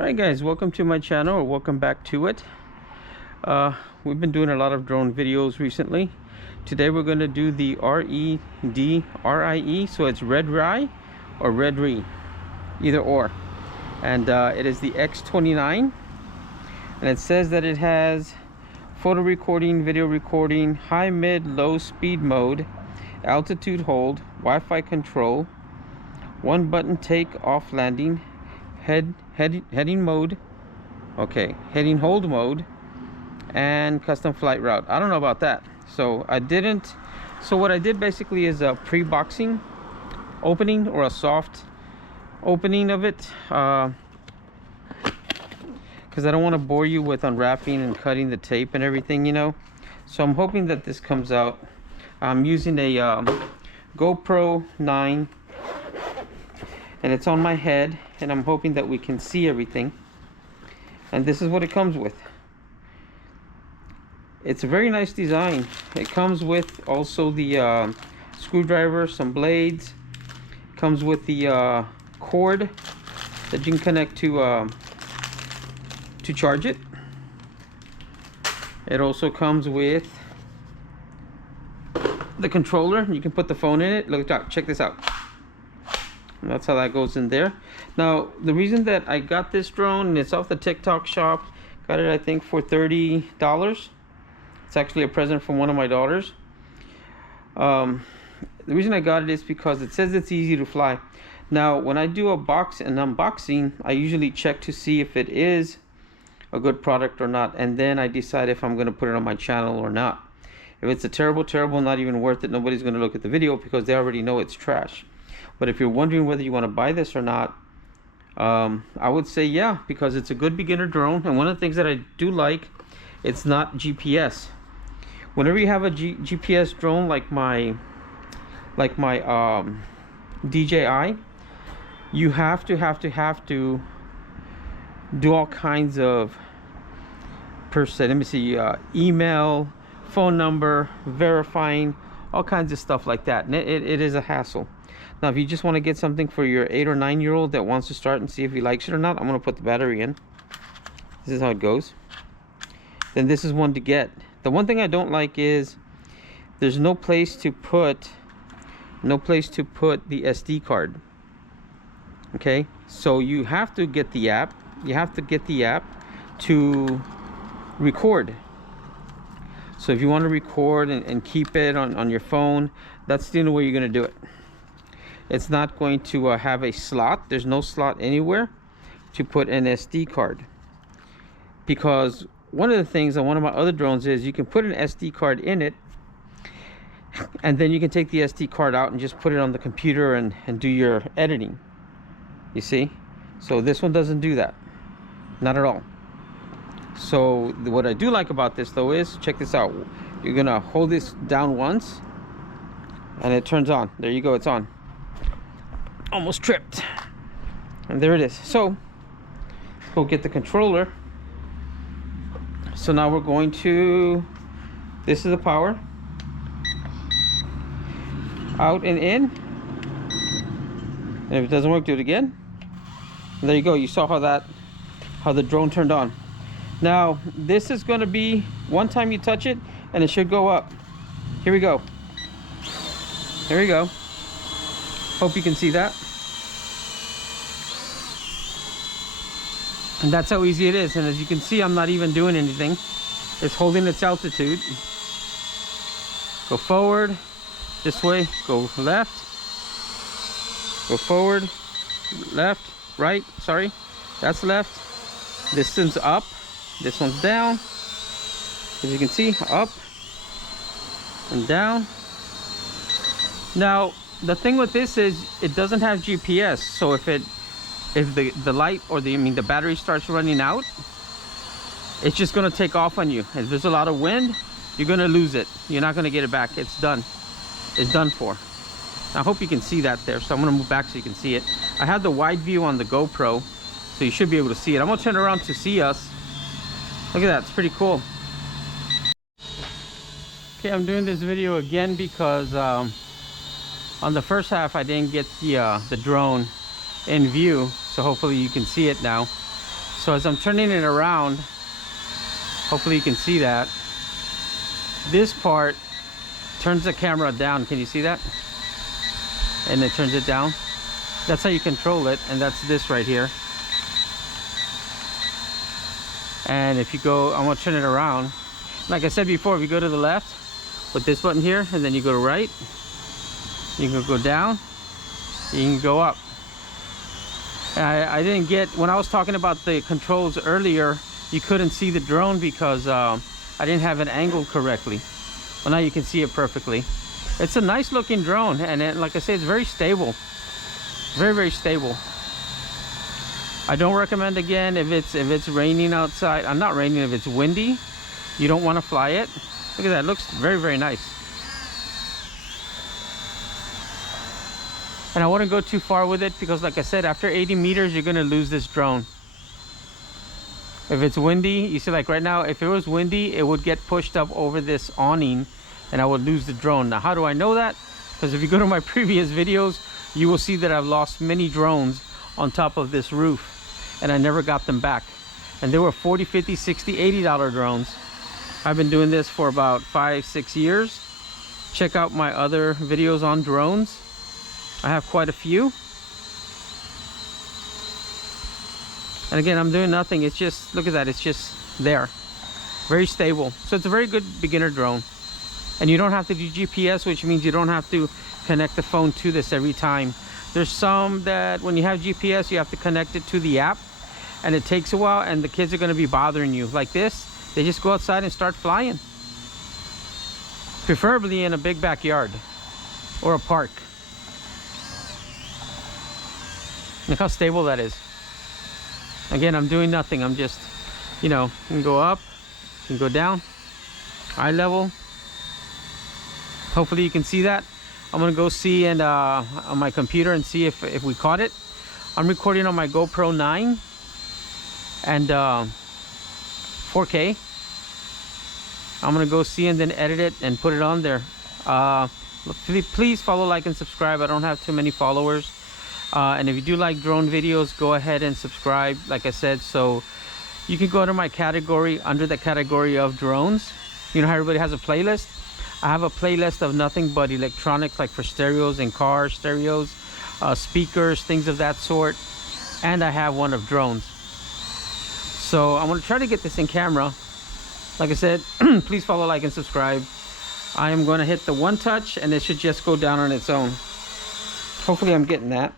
Alright guys, welcome to my channel, or welcome back to it. We've been doing a lot of drone videos recently. Today we're going to do the R-E-D-R-I-E, so it's Redrie or Redrie, either or. And it is the X29, and it says that it has photo recording, video recording, high, mid, low speed mode, altitude hold, Wi-Fi control, one button take off landing, heading mode, okay, heading hold mode, and custom flight route. I don't know about that, so what I did basically is a pre-boxing opening, or a soft opening of it, because I don't want to bore you with unwrapping and cutting the tape and everything, you know. So I'm hoping that this comes out. I'm using a GoPro 9, and it's on my head, and I'm hoping that we can see everything. And this is what it comes with. It's a very nice design. It comes with also the screwdriver, some blades. It comes with the cord that you can connect to charge it. It also comes with the controller. You can put the phone in it. Look, check this out. That's how that goes in there. Now, the reason that I got this drone, and it's off the TikTok shop, got it I think for $30. It's actually a present from one of my daughters. The reason I got it is because it says it's easy to fly. Now, when I do an unboxing, I usually check to see if it is a good product or not, and then I decide if I'm going to put it on my channel or not. If it's a terrible, not even worth it, nobody's going to look at the video because they already know it's trash. But if you're wondering whether you want to buy this or not, I would say yeah, because it's a good beginner drone. And one of the things that I do like, it's not GPS. Whenever you have a GPS drone like my DJI, you have to do all kinds of email, phone number, verifying, all kinds of stuff like that, and it is a hassle. Now, if you just want to get something for your 8 or 9 year old that wants to start and see if he likes it or not, I'm going to put the battery in. This is how it goes. Then this is one to get. The one thing I don't like is there's no place to put the SD card. Okay, so you have to get the app. You have to get the app to record. So if you want to record and keep it on your phone, that's the only way you're going to do it. It's not going to have a slot. There's no slot anywhere to put an SD card. Because one of the things on one of my other drones is you can put an SD card in it, and then you can take the SD card out and just put it on the computer and do your editing. You see? So this one doesn't do that. Not at all. So what I do like about this though is, check this out. You're gonna hold this down once and it turns on. There you go, it's on. Almost tripped. And there it is. So let's go get the controller. So now we're going to, this is the power. Out and in. And if it doesn't work, do it again. And there you go. You saw how the drone turned on. Now, this is going to be one time you touch it and it should go up. Here we go. There we go. Hope you can see that. And that's how easy it is. And as you can see, I'm not even doing anything. It's holding its altitude. Go forward. This way. Go left. Go forward. Left. Right. Sorry. That's left. This one's up. This one's down. As you can see, up and down. Now, the thing with this is it doesn't have GPS. So if the light or the battery starts running out, it's just going to take off on you. If there's a lot of wind, you're going to lose it. You're not going to get it back. It's done. It's done for. I hope you can see that there. So I'm going to move back so you can see it. I have the wide view on the GoPro, so you should be able to see it. I'm going to turn around to see us. Look at that. It's pretty cool. Okay, I'm doing this video again because on the first half I didn't get the drone in view, so hopefully you can see it now. So as I'm turning it around, hopefully you can see that. This part turns the camera down. Can you see that? And it turns it down. That's how you control it. And that's this right here. And if you go, I'm gonna turn it around. Like I said before, if you go to the left with this button here, and then you go to right, you can go down, you can go up. And I didn't get, when I was talking about the controls earlier, you couldn't see the drone because I didn't have it angled correctly. Well, now you can see it perfectly. It's a nice looking drone, and like I said, it's very stable. Very, very stable. I don't recommend, again, if it's raining outside. I'm not raining, if it's windy, you don't want to fly it. Look at that, it looks very, very nice. And I wouldn't go too far with it because, like I said, after 80 meters, you're gonna lose this drone. If it's windy, you see, like right now, if it was windy, it would get pushed up over this awning and I would lose the drone. Now, how do I know that? Because if you go to my previous videos, you will see that I've lost many drones on top of this roof and I never got them back. And they were $40, $50, $60, $80 drones. I've been doing this for about 5-6 years. Check out my other videos on drones. I have quite a few. And again, I'm doing nothing. It's just, look at that, it's just there. Very stable. So it's a very good beginner drone. And you don't have to do GPS, which means you don't have to connect the phone to this every time. There's some that when you have GPS, you have to connect it to the app, and it takes a while, and the kids are gonna be bothering you. Like this, they just go outside and start flying. Preferably in a big backyard or a park. Look how stable that is. Again, I'm doing nothing. I'm just, you know, you can go up, you can go down, eye level. Hopefully you can see that. I'm gonna go see and on my computer and see if we caught it. I'm recording on my GoPro 9 and 4K. I'm gonna go see and then edit it and put it on there. Please follow, like, and subscribe. I don't have too many followers. And if you do like drone videos, go ahead and subscribe, like I said. So you can go to my category, under the category of drones. You know how everybody has a playlist? I have a playlist of nothing but electronics, like for stereos and car stereos, speakers, things of that sort. And I have one of drones. So I'm gonna try to get this in camera. Like I said, please follow, like, and subscribe. I am gonna hit the one touch and it should just go down on its own. Hopefully I'm getting that.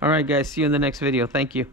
All right, guys, see you in the next video. Thank you.